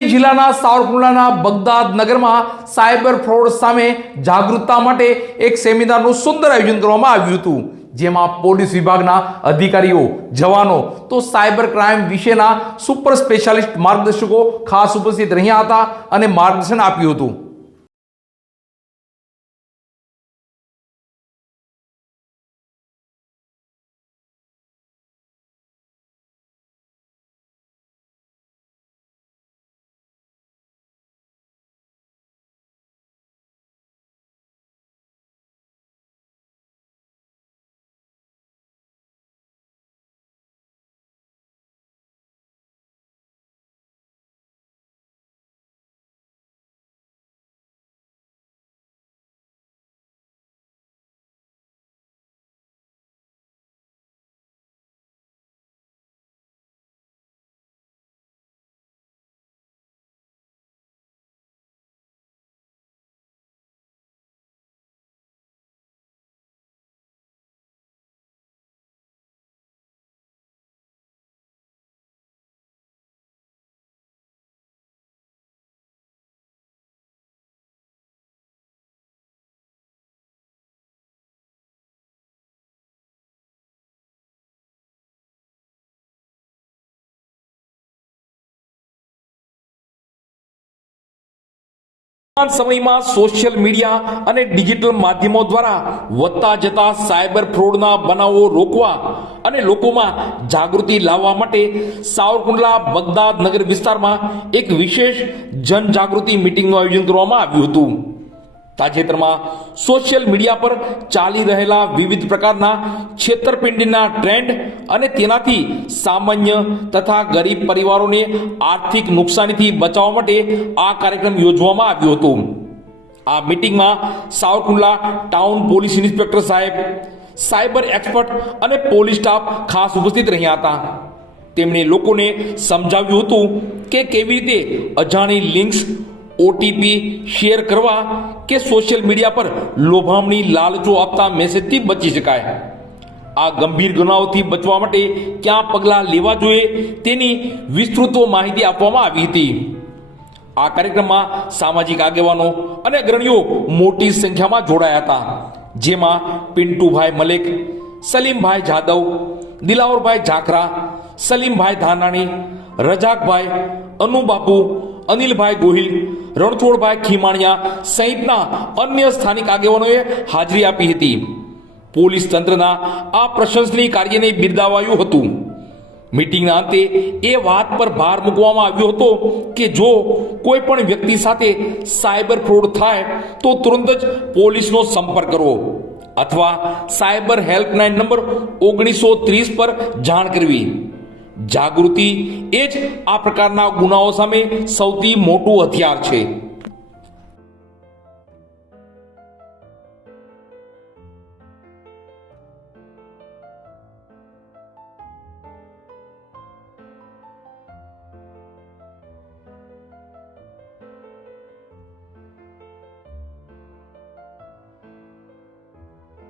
જિલ્લાના સાવરકુંડલાના બગદાદ નગરમાં cyber fraud સામે જાગૃતતા માટે એક સેમિનારનું સુંદર આયોજન કરવામાં આવ્યું હતું, જેમાં પોલીસ વિભાગના અધિકારીઓ, જવાનો તો સાયબર ક્રાઇમ વિશેના સુપર સ્પેશિયાલિસ્ટ માર્ગદર્શકો ખાસ ઉપસ્થિત રહ્યા હતા અને માર્ગદર્શન આપ્યું હતું. સમયમાં સોશિયલ મીડિયા અને ડિજિટલ માધ્યમો દ્વારા વધતા જતા સાયબર ફ્રોડના બનાવો રોકવા અને લોકોમાં જાગૃતિ લાવવા માટે સાવરકુંડલા બગદાદ નગર વિસ્તારમાં એક વિશેષ જનજાગૃતિ મીટિંગનું આયોજન કરવામાં આવ્યું હતું. તાજેતરમાં સોશિયલ મીડિયા પર ચાલી રહેલા વિવિધ પ્રકારના છેતરપિંડીના ટ્રેન્ડ અને તેનાથી સામાન્ય તથા ગરીબ પરિવારોને આર્થિક નુકસાનીથી બચાવવા માટે આ કાર્યક્રમ યોજવામાં આવ્યો હતો. આ મીટિંગમાં સાવરકુંડલા ટાઉન પોલીસ ઇન્સ્પેક્ટર સાહેબ, સાયબર એક્સપર્ટ અને પોલીસ સ્ટાફ ખાસ ઉપસ્થિત રહ્યા હતા. તેમણે લોકોને સમજાવ્યું હતું કે કેવી રીતે અજાણી લિંક્સ, ઓટીપી શેર કરવા કે સોશિયલ મીડિયા પર લોભામણી લાલચો આપતા મેસેજથી બચી શકાય. આ ગંભીર ગુનાઓથી બચવા માટે ક્યાં પગલાં લેવા જોઈએ તેની વિસ્તૃત માહિતી આપવામાં આવી હતી. આ કાર્યક્રમમાં સામાજિક આગેવાનો અને અગ્રણીઓ મોટી સંખ્યામાં જોડાયા હતા, જેમાં પિન્ટુભાઈ મલેક, સલીમભાઈ જાદવ, દિલાવરભાઈ ઝાખરા, સલીમભાઈ ધાનાણી, રજાકભાઈ, અનુબાપુ, અનિલભાઈ ગોહિલ, રણછોડભાઈ ખીમાણિયા સહિતના અન્ય સ્થાનિક આગેવાનોએ હાજરી આપી હતી. પોલીસ તંત્રના આ પ્રશંસનીય કાર્યને બિરદાવાયું હતું. મીટિંગના અંતે એ વાત પર ભાર મૂકવામાં આવ્યો હતો કે જો કોઈ પણ વ્યક્તિ સાથે સાયબર ફ્રોડ થાય તો તુરંત જ પોલીસનો સંપર્ક કરવો અથવા સાયબર હેલ્પલાઇન નંબર 1930 પર જાણ કરવી. જાગૃતિ એ જ આ પ્રકારના ગુનાઓ સામે સૌથી મોટું હથિયાર છે.